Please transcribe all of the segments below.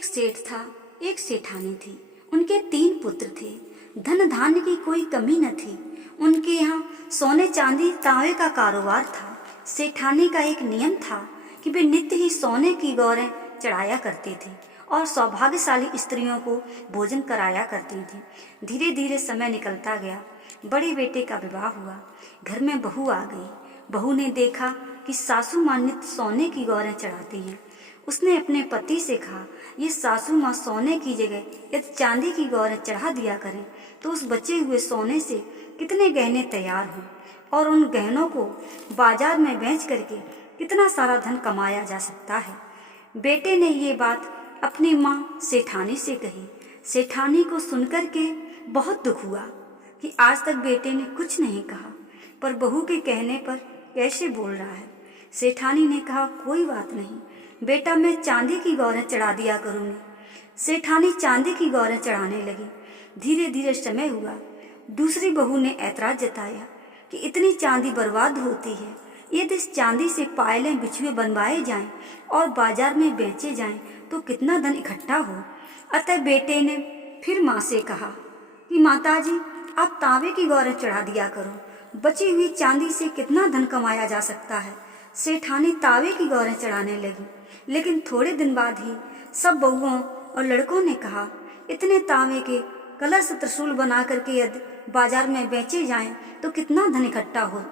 एक सेठ था, एक सेठानी थी। उनके 3 पुत्र थे। धन धान्य की कोई कमी न थी। उनके यहाँ सोने चांदी तांबे का कारोबार था। सेठानी का एक नियम था कि वे नित्य ही सोने की गौरें चढ़ाया करते थे और सौभाग्यशाली स्त्रियों को भोजन कराया करती थी। धीरे धीरे समय निकलता गया। बड़े बेटे का विवाह हुआ। घर में बहू आ गई। बहू ने देखा कि सासू माँ नित्य सोने की गौरें चढ़ाती हैं। उसने अपने पति से कहा, ये सासू माँ सोने की जगह यदि चांदी की गौरें चढ़ा दिया करें तो उस बचे हुए सोने से कितने गहने तैयार हों और उन गहनों को बाजार में बेच करके कितना सारा धन कमाया जा सकता है। बेटे ने ये बात अपनी माँ सेठानी से कही। सेठानी को सुनकर के बहुत दुख हुआ कि आज तक बेटे ने कुछ नहीं कहा, पर बहू के कहने पर कैसे बोल रहा है। सेठानी ने कहा, कोई बात नहीं बेटा, मैं चांदी की गौरें चढ़ा दिया करूंगी। सेठानी चांदी की गौरें चढ़ाने लगी। धीरे धीरे समय हुआ। दूसरी बहू ने ऐतराज जताया कि इतनी चांदी बर्बाद होती है। यदि इस चांदी से पायलें बिछुए बनवाए जाएं और बाजार में बेचे जाएं तो कितना धन इकट्ठा हो। अतः बेटे ने फिर माँ से कहा कि माताजी, आप तांबे की गौरें चढ़ा दिया करो। बची हुई चांदी से कितना धन कमाया जा सकता है। सेठानी तांबे की गौरें चढ़ाने लगी, लेकिन थोड़े दिन बाद ही सब बहुओं और लड़कों ने कहा, इतने तांबे के कलश त्रिशूल बना करके यदि बाजार में बेचे जाएं तो कितना धन इकट्ठा हो।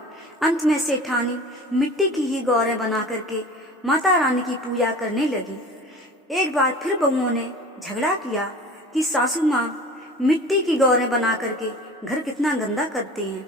अंत में सेठानी मिट्टी की ही गौरें बना करके माता रानी की पूजा करने लगी। एक बार फिर बहुओं ने झगड़ा किया कि सासू माँ मिट्टी की गौरें बना करके घर कितना गंदा करती हैं,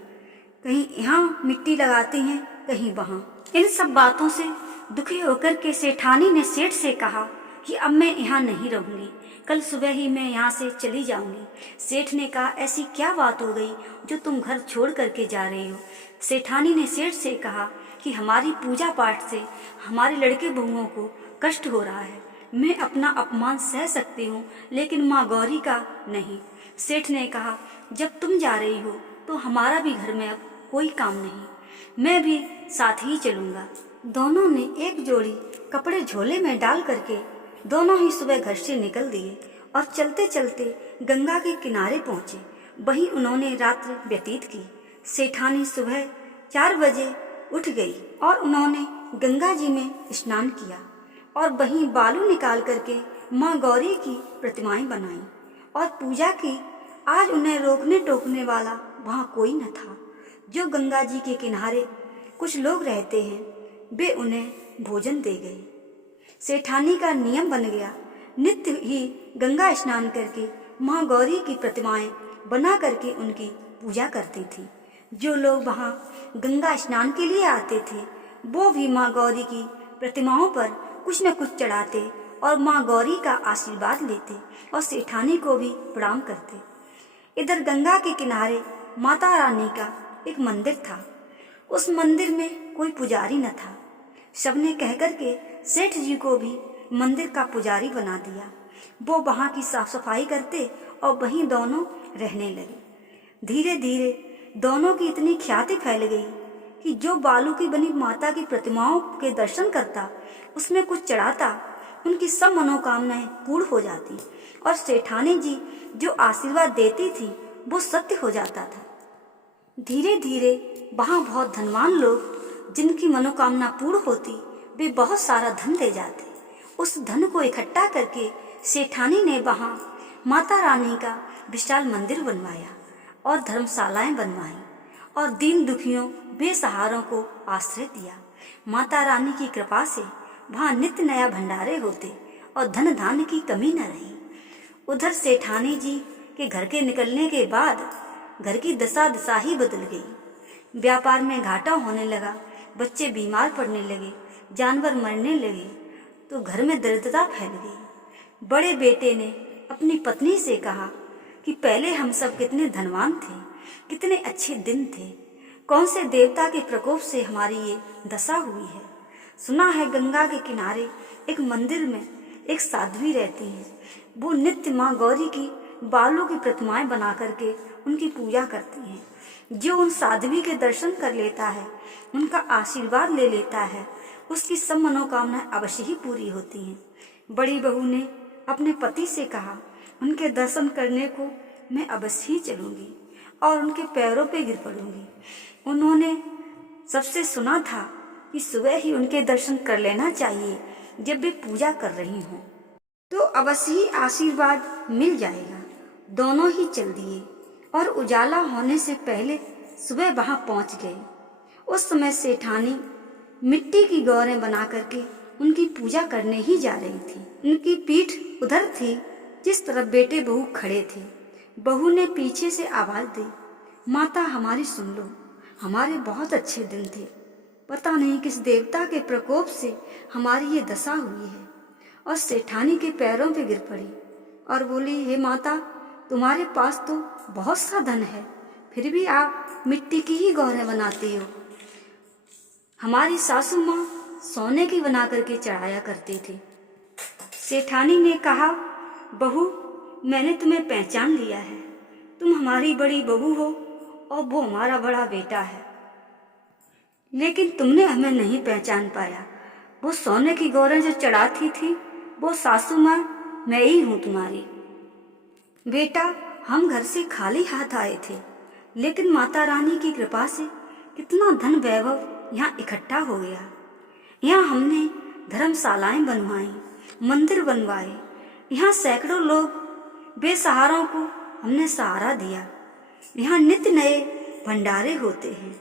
कहीं यहाँ मिट्टी लगाती हैं, कहीं वहाँ। इन सब बातों से दुखी होकर के सेठानी ने सेठ से कहा कि अब मैं यहाँ नहीं रहूंगी, कल सुबह ही मैं यहाँ से चली जाऊंगी। सेठ ने कहा, ऐसी क्या बात हो गई जो तुम घर छोड़ करके जा रही हो। सेठानी ने सेठ से कहा कि हमारी पूजा पाठ से हमारे लड़के बहुओं को कष्ट हो रहा है। मैं अपना अपमान सह सकती हूँ, लेकिन माँ गौरी का नहीं। सेठ ने कहा, जब तुम जा रही हो तो हमारा भी घर में अब कोई काम नहीं, मैं भी साथ ही चलूँगा। दोनों ने एक जोड़ी कपड़े झोले में डाल करके दोनों ही सुबह घर से निकल दिए और चलते चलते गंगा के किनारे पहुँचे। वहीं उन्होंने रात्रि व्यतीत की। सेठानी सुबह 4 बजे उठ गई और उन्होंने गंगा जी में स्नान किया और वहीं बालू निकाल करके माँ गौरी की प्रतिमाएं बनाई और पूजा की। आज उन्हें रोकने टोकने वाला वहाँ कोई न था। जो गंगा जी के किनारे कुछ लोग रहते हैं, वे उन्हें भोजन दे गए। सेठानी का नियम बन गया, नित्य ही गंगा स्नान करके माँ गौरी की प्रतिमाएं बना करके उनकी पूजा करती थी। जो लोग वहाँ गंगा स्नान के लिए आते थे, वो भी माँ गौरी की प्रतिमाओं पर कुछ न कुछ चढ़ाते और माँ गौरी का आशीर्वाद लेते और सेठानी को भी प्रणाम करते। इधर गंगा के किनारे माता रानी का एक मंदिर था। उस मंदिर में कोई पुजारी न था। सबने कह करके सेठ जी को भी मंदिर का पुजारी बना दिया। वो वहाँ की साफ सफाई करते और वहीं दोनों रहने लगे। धीरे धीरे दोनों की इतनी ख्याति फैल गई कि जो बालू की बनी माता की प्रतिमाओं के दर्शन करता, उसमें कुछ चढ़ाता, उनकी सब मनोकामनाएं पूर्ण हो जाती और सेठानी जी जो आशीर्वाद देती थी वो सत्य हो जाता था। धीरे धीरे वहाँ बहुत धनवान लोग जिनकी मनोकामना पूर्ण होती, वे बहुत सारा धन दे जाते। उस धन को इकट्ठा करके सेठानी ने वहाँ माता रानी का विशाल मंदिर बनवाया और धर्मशालाएं बनवाई और दीन दुखियों बेसहारों को आश्रय दिया। माता रानी की कृपा से वहाँ नित्य नया भंडारे होते और धन धान्य की कमी न रही। उधर सेठानी जी के घर के निकलने के बाद घर की दशा ही बदल गई। व्यापार में घाटा होने लगा, बच्चे बीमार पड़ने लगे, जानवर मरने लगे, तो घर में दरिद्रता फैल गई। बड़े बेटे ने अपनी पत्नी से कहा कि पहले हम सब कितने धनवान थे, कितने अच्छे दिन थे, कौन से देवता के प्रकोप से हमारी ये दशा हुई है। सुना है गंगा के किनारे एक मंदिर में एक साध्वी रहती है। वो नित्य माँ गौरी की बालू की प्रतिमाएं बना करके उनकी पूजा करती हैं। जो उन साध्वी के दर्शन कर लेता है, उनका आशीर्वाद ले लेता है, उसकी सब मनोकामनाएं अवश्य ही पूरी होती हैं। बड़ी बहू ने अपने पति से कहा, उनके दर्शन करने को मैं अवश्य ही चलूँगी और उनके पैरों पे गिर पड़ूंगी। उन्होंने सबसे सुना था कि सुबह ही उनके दर्शन कर लेना चाहिए जब वे पूजा कर रही हों, तो अवश्य ही आशीर्वाद मिल जाएगा। दोनों ही चल दिए और उजाला होने से पहले सुबह वहां पहुंच गए। उस समय सेठानी मिट्टी की गौरें बना करके उनकी पूजा करने ही जा रही थी। उनकी पीठ उधर थी जिस तरफ बेटे बहू खड़े थे। बहू ने पीछे से आवाज दी, माता हमारी सुन लो, हमारे बहुत अच्छे दिन थे, पता नहीं किस देवता के प्रकोप से हमारी ये दशा हुई है। और सेठानी के पैरों पे गिर पड़ी और बोली, हे माता, तुम्हारे पास तो बहुत सा धन है, फिर भी आप मिट्टी की ही गौरें बनाती हो। हमारी सासू माँ सोने की बना करके चढ़ाया करती थी। सेठानी ने कहा, बहू, मैंने तुम्हें पहचान लिया है, तुम हमारी बड़ी बहू हो और वो हमारा बड़ा बेटा है, लेकिन तुमने हमें नहीं पहचान पाया। वो सोने की गौरें जो चढ़ाती थी वो सासू माँ मैं ही हूँ तुम्हारी। बेटा, हम घर से खाली हाथ आए थे, लेकिन माता रानी की कृपा से कितना धन वैभव यहाँ इकट्ठा हो गया। यहाँ हमने धर्मशालाएं बनवाई, मंदिर बनवाए, यहाँ सैकड़ों लोग बेसहारों को हमने सहारा दिया। यहाँ नित्य नए भंडारे होते हैं,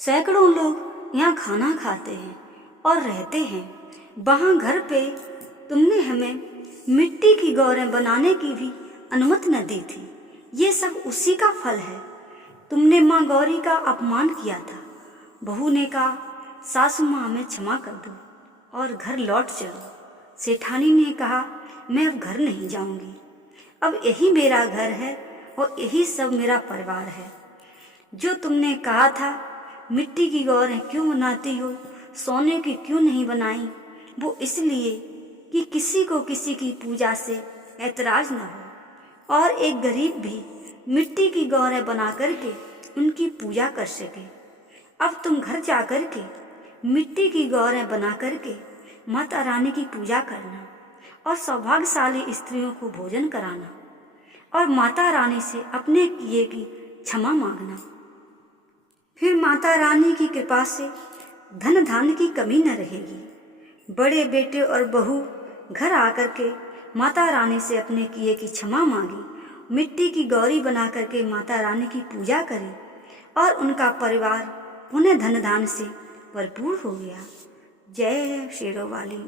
सैकड़ों लोग यहाँ खाना खाते हैं और रहते हैं। वहाँ घर पे तुमने हमें मिट्टी की गौरें बनाने की भी अनुमति न दी थी। ये सब उसी का फल है। तुमने माँ गौरी का अपमान किया था। बहू ने कहा, सासू माँ हमें क्षमा कर दो और घर लौट चलो। सेठानी ने कहा, मैं अब घर नहीं जाऊंगी, अब यही मेरा घर है और यही सब मेरा परिवार है। जो तुमने कहा था मिट्टी की गौरें क्यों बनाती हो, सोने की क्यों नहीं बनाई, वो इसलिए कि किसी को किसी की पूजा से ऐतराज न हो और एक गरीब भी मिट्टी की गौरें बना करके उनकी पूजा कर सके। अब तुम घर जा कर के मिट्टी की गौरें बना करके माता रानी की पूजा करना और सौभाग्यशाली स्त्रियों को भोजन कराना और माता रानी से अपने किए की क्षमा मांगना। फिर माता रानी की कृपा से धन धान्य की कमी न रहेगी। बड़े बेटे और बहू घर आकर के माता रानी से अपने किए की क्षमा मांगी, मिट्टी की गौरी बना करके माता रानी की पूजा करी और उनका परिवार पुनः धन धान्य से भरपूर हो गया। जय शेरों वाली।